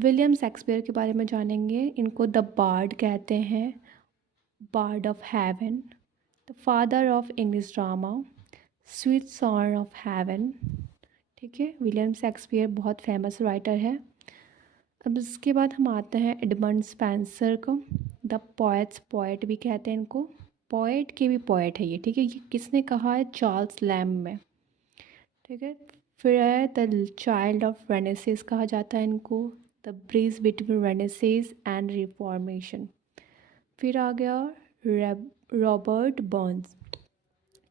William Shakespeare के बारे में जानेंगे। इनको द बार्ड कहते हैं, bard of heaven, the father of English drama, sweet song of heaven. ठीक है, विलियम शेक्सपियर बहुत फेमस राइटर है। अब इसके बाद हम आते हैं एडमंड स्पेंसर को। द पोएट्स पोएट भी कहते हैं इनको, पोएट के भी पोएट है ये। ठीक है, ये किसने कहा है? चार्ल्स लैम्ब में। ठीक है, फिर है द चाइल्ड ऑफ रेनेसेंस कहा जाता है इनको, the bridge between renaissance and reformation. फिर आ गया रॉबर्ट बर्न्स।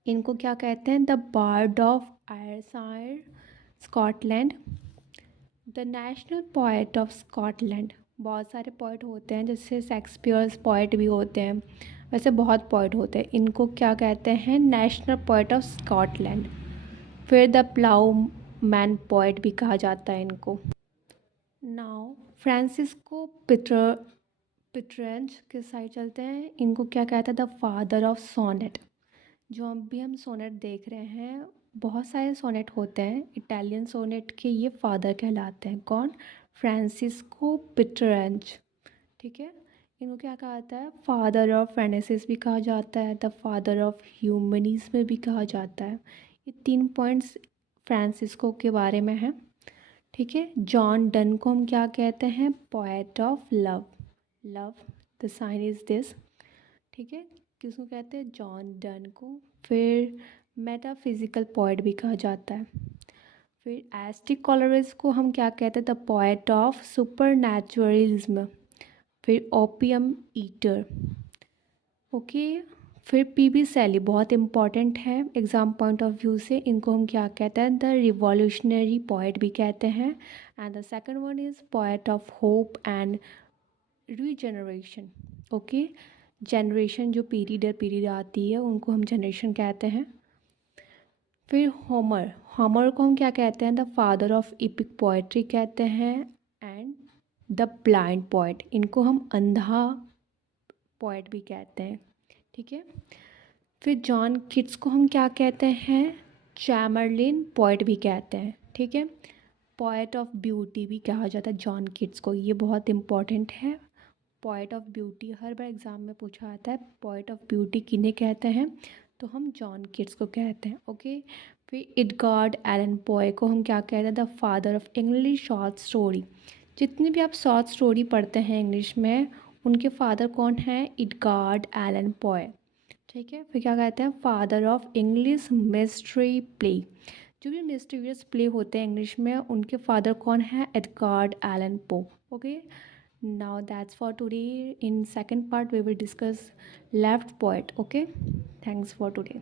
इनको क्या कहते हैं? The bard of Ayrshire, Scotland, the national poet of Scotland. बहुत सारे पोएट होते हैं, जैसे शेक्सपियर्स पोएट भी होते हैं, वैसे बहुत पोएट होते हैं। इनको क्या कहते हैं? National poet of Scotland. फिर द प्लाउ मैन पोएट भी कहा जाता है इनको। नाउ फ्रांसिस्को पिटरेंच के साइड चलते हैं। इनको क्या कहता है? The father of sonnet. जो अभी हम सोनेट देख रहे हैं, बहुत सारे सोनेट होते हैं, इटालियन सोनेट के ये फादर कहलाते हैं। कौन? फ्रांसिस्को पिटरेंच। ठीक है, इनको क्या कहा जाता है? फादर ऑफ रेनेसेंस भी कहा जाता है, द फादर ऑफ ह्यूमनिज्म भी कहा जाता है। ये 3 पॉइंट्स फ्रांसिस्को के बारे में है। ठीक है, जॉन डन को हम क्या कहते हैं? Poet of love. Love the sign is this. ठीक है, किसको कहते हैं? जॉन डन को। फिर मेटाफिजिकल पोएट भी कहा जाता है। फिर एस्टिक कॉलरेज को हम क्या कहते हैं? The poet of supernaturalism. फिर ओपियम ईटर। ओके, फिर पीबी शैली बहुत इम्पॉर्टेंट है एग्ज़ाम पॉइंट ऑफ व्यू से। इनको हम क्या कहते हैं? द रिवॉल्यूशनरी पोएट भी कहते हैं। And the second one is poet of hope and regeneration. Okay, generation जो पीरियड आती है उनको हम जनरेशन कहते हैं। फिर होमर, होमर को हम क्या कहते हैं? The father of EPIC poetry कहते हैं। एंड द ब्लाइंड पोएट, इनको हम अंधा पोएट भी कहते हैं। ठीक है, फिर जॉन किट्स को हम क्या कहते हैं? चैमरलिन पोएट भी कहते हैं। ठीक है, पोएट ऑफ ब्यूटी भी कहा जाता है जॉन किट्स को, ये बहुत इम्पॉर्टेंट है। Poet of beauty her bar exam में पूछा आता है, पोएट ऑफ ब्यूटी किन्हें कहते हैं? तो हम जॉन किट्स को कहते हैं। ओके, फिर एडगार एलन पोए को हम क्या कहते हैं? The father of English short story. जितनी भी आप शॉर्ट स्टोरी पढ़ते हैं इंग्लिश में, उनके फादर कौन हैं? एडगार एलन पोए। ठीक है, फिर क्या कहते हैं? Father of English mystery play. जो भी मिस्टीरियस प्ले होते हैं इंग्लिश में, उनके फादर कौन है? Edgar Allan Poe. Okay, now that's for today. In second part we will discuss left poet. Okay, thanks for today.